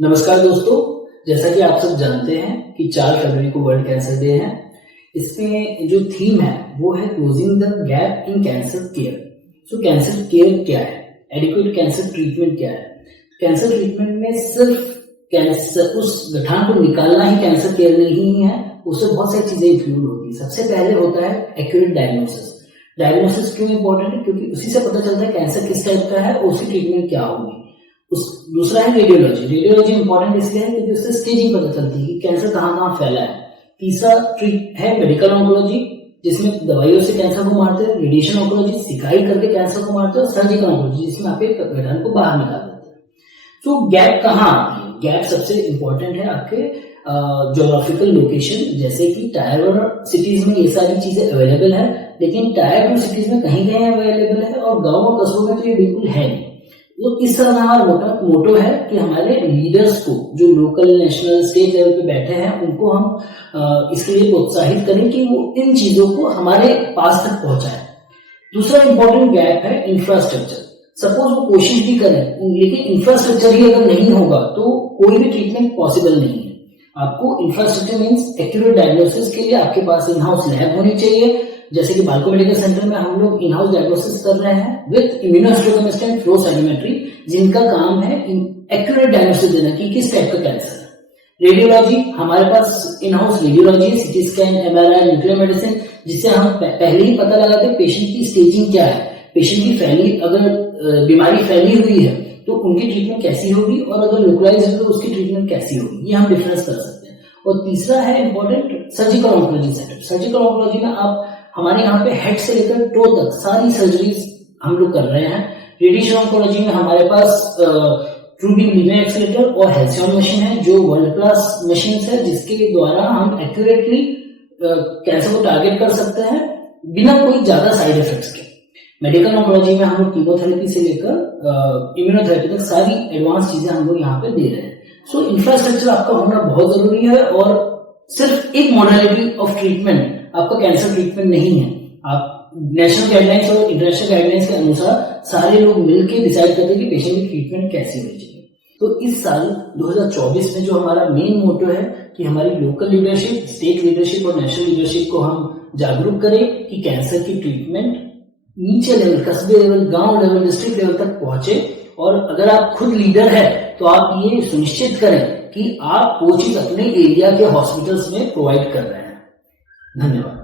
नमस्कार दोस्तों, जैसा कि आप सब जानते हैं कि 4 फरवरी को वर्ल्ड कैंसर डे है। इसमें जो थीम है वो है closing the gap in cancer care. So cancer care क्या है, एडिक्वेट कैंसर ट्रीटमेंट क्या है। कैंसर ट्रीटमेंट में सिर्फ कैंसर उस गठान को निकालना ही कैंसर केयर नहीं है, उससे बहुत सारी चीजें इंक्लूड होती है। सबसे पहले होता है एक्यूरेट डायग्नोसिस। डायग्नोसिस क्यों इंपॉर्टेंट है, क्योंकि उसी से पता चलता है कैंसर किस टाइप का है और उसकी ट्रीटमेंट क्या होगी। दूसरा है रेडियोलॉजी। रेडियोलॉजी इंपॉर्टेंट इसलिए है क्योंकि उससे स्टेजिंग पता चलती है कि कैंसर कहाँ कहाँ फैला है। तीसरा है मेडिकल ऑन्कोलॉजी, जिसमें दवाइयों से कैंसर को मारते हैं। रेडिएशन ऑन्कोलॉजी, सिकाई करके कैंसर को मारते हैं। और सर्जिकल ऑन्कोलॉजी, जिसमें आप एक गठान को बाहर निकाल देते हैं। तो गैप कहाँ आती है? गैप सबसे इंपॉर्टेंट है आपके ज्योग्राफिकल लोकेशन, जैसे कि टायर 1 सिटीज में ये सारी चीजें अवेलेबल है, लेकिन टायर 2 सिटीज में कहीं कहीं अवेलेबल है और गाँव और कस्बों में तो ये बिल्कुल है नहीं। तो इस तरह हमारा मोटो है कि हमारे लीडर्स को, जो लोकल, नेशनल, स्टेट लेवल पे बैठे हैं, उनको हम इसके लिए प्रोत्साहित करें कि वो इन चीजों को हमारे पास तक पहुंचाएं। दूसरा इंपॉर्टेंट गैप है इंफ्रास्ट्रक्चर। सपोज वो कोशिश भी करें, लेकिन इंफ्रास्ट्रक्चर ही अगर नहीं होगा तो कोई भी ट्रीटमेंट पॉसिबल नहीं है। आपको इंफ्रास्ट्रक्चर मीन्स एक्यूरेट डायग्नोसिस के लिए आपके पास इन हाउस लैब होनी चाहिए, जैसे कि बाल्को मेडिकल सेंटर में हम लोग इन हाउस डायग्नोसिस कर रहे हैं with immunohistochemistry and flow cytometry, जिनका काम है एक्यूरेट डायग्नोसिस देना कि किस टाइप का कैंसर है। रेडियोलॉजी, हमारे पास in house radiology, CT scan, MRI, nuclear medicine, जिससे हम पहले ही पता लगाते हैं पेशेंट की स्टेजिंग क्या है, पेशेंट की अगर बीमारी फैली हुई है तो उनकी ट्रीटमेंट कैसी होगी, और अगर लोकलाइज है तो उसकी ट्रीटमेंट कैसी होगी, ये हम डिफरेंस कर सकते हैं। और तीसरा है important surgical oncology setup. Surgical oncology में आप हमारे यहाँ पे हेड से लेकर टो तक सारी सर्जरीज हम लोग कर रहे हैं। रेडिएशन ऑन्कोलॉजी में हमारे पास ट्रूबीम लीनियर एक्सीलेटर और हेल्सियन मशीन है, जो वर्ल्ड क्लास मशीन है, जिसके द्वारा हम एक्यूरेटली कैंसर को टारगेट कर सकते हैं बिना कोई ज्यादा साइड इफेक्ट्स के। मेडिकल ऑन्कोलॉजी में हम लोग कीमोथेरेपी से लेकर इम्यूनोथेरेपी तक सारी एडवांस चीजें हम लोग यहाँ पे दे रहे हैं। सो इंफ्रास्ट्रक्चर आपका होना बहुत जरूरी है, और सिर्फ एक मॉडलिटी ऑफ ट्रीटमेंट आपका कैंसर ट्रीटमेंट नहीं है। आप नेशनल गाइडलाइंस और इंटरनेशनल गाइडलाइंस के अनुसार सारे लोग मिलकर डिसाइड करते हैं कि पेशेंट की ट्रीटमेंट कैसी होनी चाहिए। तो इस साल 2024 में जो हमारा मेन मोटो है कि हमारी लोकल लीडरशिप, स्टेट लीडरशिप और नेशनल लीडरशिप को हम जागरूक करें कि कैंसर की ट्रीटमेंट नीचे लेवल, कस्बे लेवल, गांव लेवल, डिस्ट्रिक्ट लेवल तक पहुंचे। और अगर आप खुद लीडर है तो आप ये सुनिश्चित करें कि आप वो चीज अपने एरिया के हॉस्पिटल्स में प्रोवाइड कर रहे हैं। धन्यवाद।